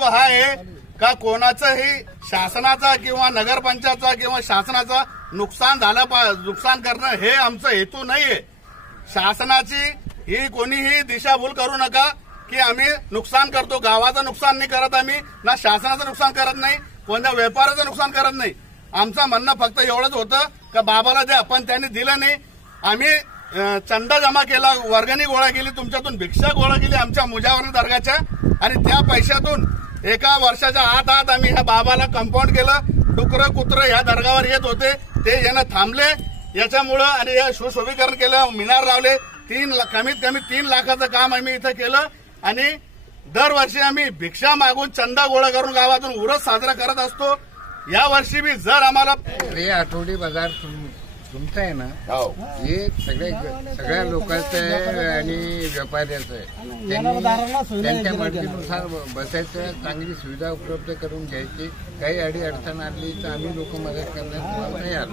हा आहे का कोणाचंही शासनाचा किंवा नगरपंचायतचा किंवा शासनाचा नुकसान करणं हे आमचा हेतू नाहीये। शासनाची ही कोणीही दिशाभूल करू नका की आम्ही नुकसान करतो। गावाचं नुकसान नाही करत आम्ही, ना शासनाचं नुकसान करत नाही, कोणत्या व्यापाराचं नुकसान करत नाही। आमचं म्हणणं फक्त एवढंच होतं का बाबाला द्या, पण त्यांनी दिलं नाही। आम्ही चंदा जमा केला, वर्गणी गोळा केली, तुमच्यातून भिक्षा गोळा केली आमच्या मुजावरणी दर्गाच्या, आणि त्या पैशातून एका वर्षाच्या आत आम्ही ह्या बाबाला कंपाऊंड केलं। डुकरं कुत्रं ह्या दर्गावर येत होते, ते येणं थांबले याच्यामुळं, आणि हे सुशोभीकरण केलं, मिनार लावले। कमीत कमी 3 लाखाचं काम आम्ही इथं केलं, आणि दरवर्षी आम्ही भिक्षा मागून चंदा गोळा करून गावातून उरूस साजरा करत असतो। या वर्षी बी जर आम्हाला हे आठवडी बाजार तुमचा आहे ना, हे सगळ्या लोकांचं आहे आणि व्यापाऱ्याचं आहे। त्यांच्या मर्जीनुसार बसायचं, चांगली सुविधा उपलब्ध करून घ्यायची। काही अडचण आली तर आम्ही लोक मदत करण्यास तयार।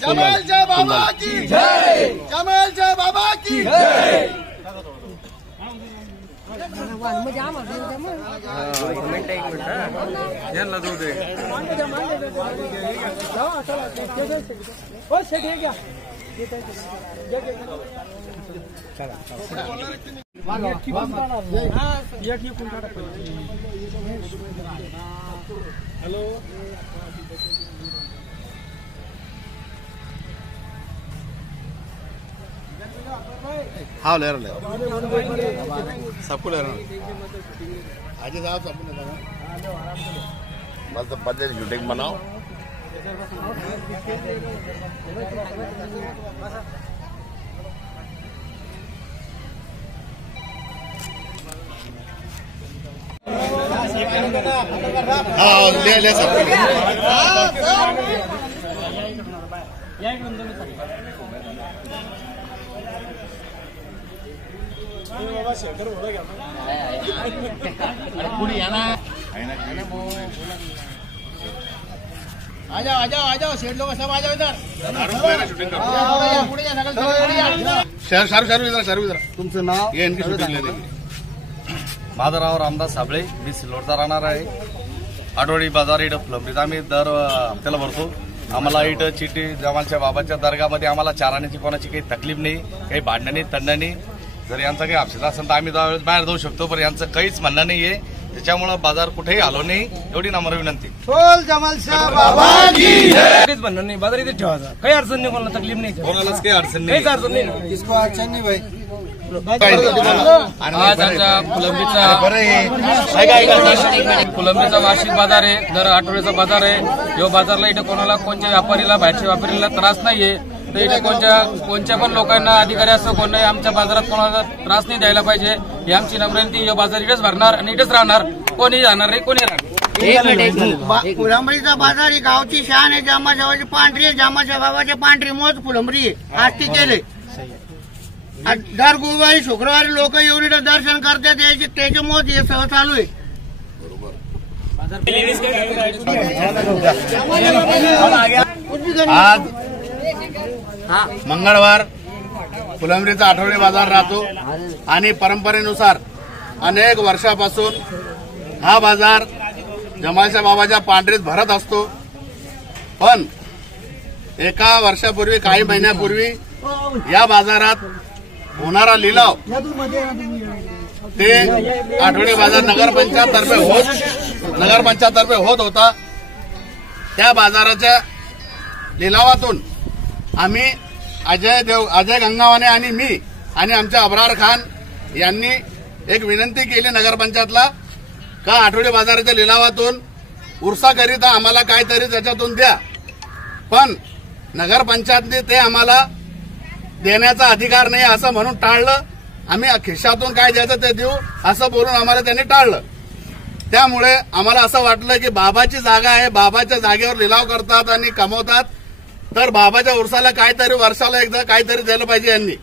जमालच्या बाबा की जय, जमालच्या बाबा की जय। हॅलो, हाँ ले रहा सबको ले रहा आज साहब सबको ले रहा बस तो बजे शूटिंग बनाओ। हाँ ले सबको आ जाओ सेठ लोग सब आ जाओ इधर। शाहरुख इधर तुमचं नाव, ये इनकी शूटिंग ले देंगे। माधवराव रामदास साबळे, मी सिल्लोडचा राहणार आहे। आठवडी बाजार इथं फुलंब्रीत आम्ही दर हप्त्याला भरतो। आम्हाला इथं चिठी जमालच्या बाबाच्या दर्गामध्ये आम्हाला चाराण्याची कोणाची काही तकलीफ नाही, काही भांडणं नाही, तंडण नाही। जर यांचा काही अपसेट असेल तर आम्ही त्यावेळेस बाहेर जाऊ शकतो, पण यांचं काहीच म्हणणं नाहीये, त्याच्यामुळे बाजार कुठेही आलो नाही, एवढी नम्र विनंती। जमालच्या बाबा की काहीच म्हणणं नाही, बाजार इथेच ठेवायचा, काही अडचण नाही, कोणाला तकलीफ नाही, कोणालाच काही अडचण नाही, काहीच अडचण नाही, इसको अडचण नाही भाई। आज आमचा फुलंब्रीचा वार्षिक बाजार आहे, दर आठवड्याचा बाजार आहे। यो बाजारला इथे कोणाला कोणत्या व्यापारीला, बाहेरच्या व्यापारीला त्रास नाहीये। तर इथे कोणत्या पण लोकांना, अधिकारी असं कोणाही आमच्या बाजारात कोणाला त्रास नाही द्यायला पाहिजे, ही आमची नम्र विनंती। यो बाजार इथेच भरणार आणि इथेच राहणार, कोणी जाणार नाही, कोणी राहणार। फुलंब्रीचा बाजार ही गावची शान आहे, जामाशाबाची पांढरी, जामाशा बाबाची पांढरी मोज फुलंब्री आज ती केले। दर गुरुवारी शुक्रवारी लोक येऊन इथं दर्शन करतात, यायचे त्याचे मोज हे सह चालू आहे। आज मंगळवार फुलंब्रीचा आठवडी बाजार राहतो, आणि परंपरेनुसार अनेक वर्षापासून हा बाजार जमालच्या बाबाच्या पांढरीत भरत असतो। पण एका वर्षापूर्वी, काही महिन्यापूर्वी या बाजारात होणारा लिलाव ते आठवडी बाजार नगरपंचायततर्फे होत होता। त्या बाजाराच्या लिलावातून आम्ही अजय गंगावाने आणि मी आणि आमच्या अब्रार खान यांनी एक विनंती केली नगरपंचायतला का आठवडी बाजाराच्या लिलावातून उर्साकरिता आम्हाला काहीतरी त्याच्यातून द्या, पण नगरपंचायतने ते आम्हाला देण्याचा अधिकार नाही असं म्हणून टाळलं। आम्ही खिशातून काय द्यायचं ते देऊ असं बोलून आम्हाला त्यांनी टाळलं। त्यामुळे आम्हाला असं वाटलं की बाबाची जागा आहे, बाबाच्या जागेवर लिलाव करतात आणि कमवतात, तर बाबाच्या उर्साला काहीतरी वर्षाला एकदा काहीतरी द्यायला पाहिजे यांनी।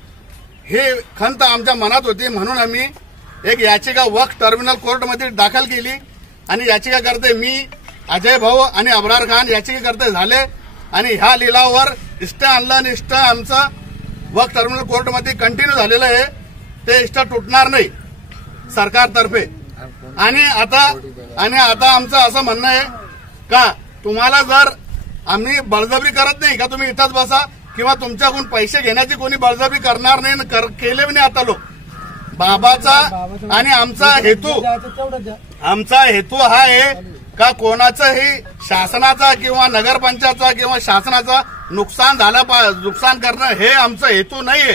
ही खंत आमच्या मनात होती, म्हणून आम्ही एक याचिका वक्फ टर्मिनल कोर्टमध्ये दाखल केली आणि याचिकाकर्ते मी, अजय भाऊ आणि अब्रार खान याचिकाकर्ते झाले आणि ह्या लिलावावर इष्ट आणलं आणि इष्ट आमचं वक्फ टर्मिनल कोर्टमध्ये कंटिन्यू झालेलं आहे. ते इष्ट तुटणार नाही सरकारतर्फे. आणि आता आमचं असं म्हणणं आहे का तुम्हाला जर आम्ही बळजबरी करत नाही का तुम्ही इथंच बसा किंवा तुमच्याकडून पैसे घेण्याची कोणी बळजबरी करणार नाही, केले नाही आता लोक. बाबाचा आणि आमचा हेतू हा आहे का कोणाचंही शासनाचा किंवा नगरपंचायतचा किंवा शासनाचा नुकसान करणं हे आमचं हेतू नाहीये.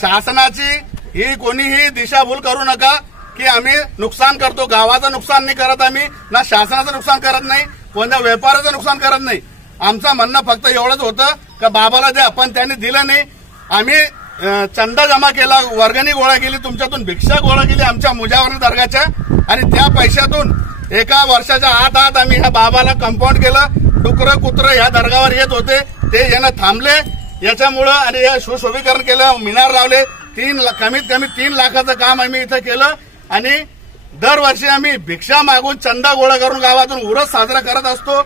शासनाची ही कोणीही दिशाभूल करू नका की आम्ही नुकसान करतो. गावाचं नुकसान नाही करत आम्ही, ना शासनाचं नुकसान करत नाही, कोणत्या व्यापाराचं नुकसान करत नाही. आमचं म्हणणं फक्त एवढंच होतं का बाबाला द्या, पण त्यांनी दिलं नाही. आम्ही चंदा जमा केला, वर्गणी गोळा केली, तुमच्यातून भिक्षा गोळा केली आमच्या मुजावर दर्गाच्या, आणि त्या पैशातून एका वर्षाच्या आत आम्ही ह्या बाबाला कंपाऊंड केलं. डुकरं कुत्रं ह्या दर्गावर येत होते, ते येणं थांबले याच्यामुळं, आणि हे सुशोभीकरण केलं, मिनार लावले. कमीत कमी 3 लाखाचं काम आम्ही इथं केलं. आणि दरवर्षी आम्ही भिक्षा मागून चंदा गोळा करून गावातून उरूस साजरा करत असतो.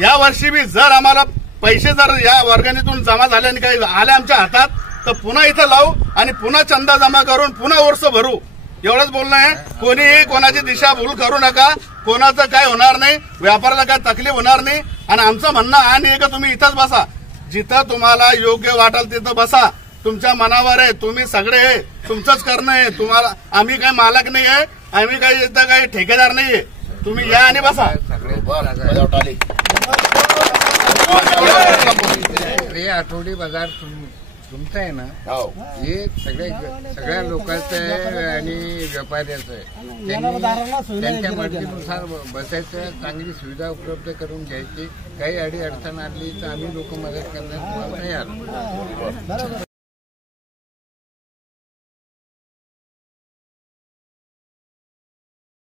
या वर्षी बी जर आम्हाला पैसे जर या वर्गणीतून जमा झाले आणि काही आले आमच्या हातात तर पुन्हा इथं लावू आणि पुन्हा चंदा जमा करून पुन्हा उरूस भरू. एवढंच बोलणं आहे. कोणीही कोणाची दिशाभूल करू नका, कोणाचं काय होणार नाही, व्यापाराला काय तकलीफ होणार नाही. आणि आमचं म्हणणं हा नाही का तुम्ही इथंच बसा, जिथं तुम्हाला योग्य वाटेल तिथं बसा, तुमच्या मनावर आहे, तुम्ही सगळे आहे, तुमचंच करणं आहे. तुम्हाला आम्ही काही मालक नाही आहे, आम्ही काही इथं काही ठेकेदार नाहीये. तुम्ही या आणि बसा. हे आठवडी बाजार तुमचं आहे ना, हे सगळ्या लोकांचं आहे आणि व्यापाऱ्याचं आहे. त्यांच्या मर्जीनुसार बसायचं, चांगली सुविधा उपलब्ध करून घ्यायची. काही अडी अडचण आली तर आम्ही लोक मदत करण्यास तयार.